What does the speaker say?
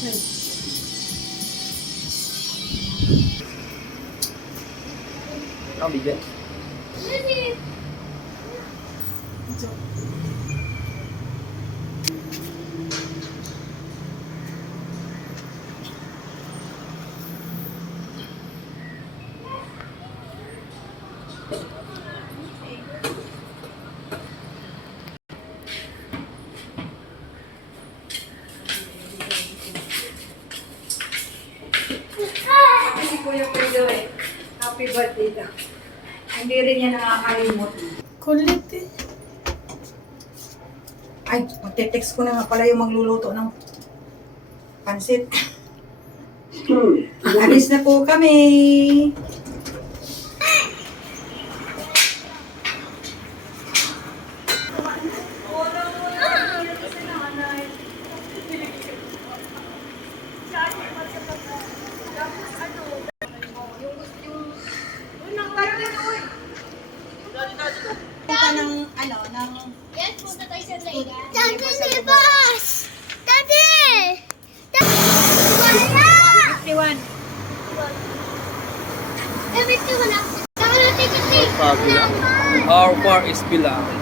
Ang bigat. Kasi po yung video eh. Happy birthday ka. Hindi rin niya nakakalimot. Kulit eh. Ay, magte-text ko na nga pala yung magluluto ng pansit. Alis na po kami. Ng ano, ng Yes, punta tayo sa Laiga. Daddy, libas! Daddy! Wala! 51. Eh, 51 na. Saka na ticket eh. How far is Bilang?